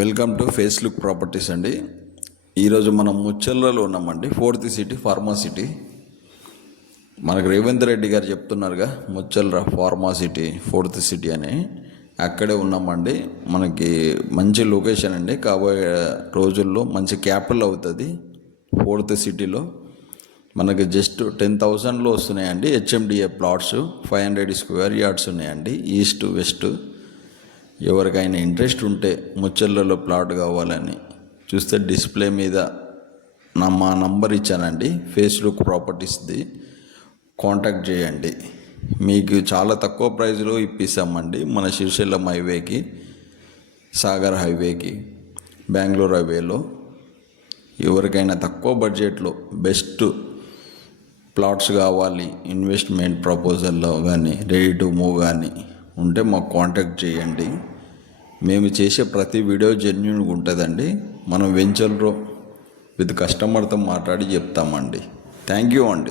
Welcome to face look properties అండి. ఈరోజు మనం ముచ్చర్లలో ఉన్నామండి. 4th city pharma city. మనకు రేవంత్ రెడ్డి గారు చెప్తున్నారుగా Mucherla pharma city 4th city అని. అక్కడే ఉన్నామండి. మనకి మంచి లొకేషన్ అండి. కాబోయే రోజుల్లో మంచి క్యాపిటల్ అవుతుంది 4th సిటీలో. మనకి జస్ట్ 10,000లో వస్తున్నాయండి. హెచ్ఎండిఏ ప్లాట్స్ 500 స్క్వేర్ యార్డ్స్ ఉన్నాయండి. East west. ఎవరికైనా ఇంట్రెస్ట్ ఉంటే ముచ్చర్లలో ప్లాట్ కావాలని చూస్తే డిస్ప్లే మీద మా నంబర్ ఇచ్చానండి. Face look ప్రాపర్టీస్ది. కాంటాక్ట్ చేయండి. మీకు చాలా తక్కువ ప్రైస్లో ఇప్పిస్తామండి. మన శ్రీశైలం హైవేకి, సాగర్ హైవేకి, బెంగళూరు హైవేలో ఎవరికైనా తక్కువ బడ్జెట్లో బెస్ట్ ప్లాట్స్ కావాలి, ఇన్వెస్ట్మెంట్ ప్రపోజల్లో కానీ రెడీ టు మూవ్ కానీ ఉంటే మాకు కాంటాక్ట్ చేయండి. మేము చేసే ప్రతి వీడియో జెన్యూన్గా ఉంటుందండి. మనం వెంచర్లో విత్ కస్టమర్తో మాట్లాడి చెప్తామండి. థ్యాంక్ యూ అండి.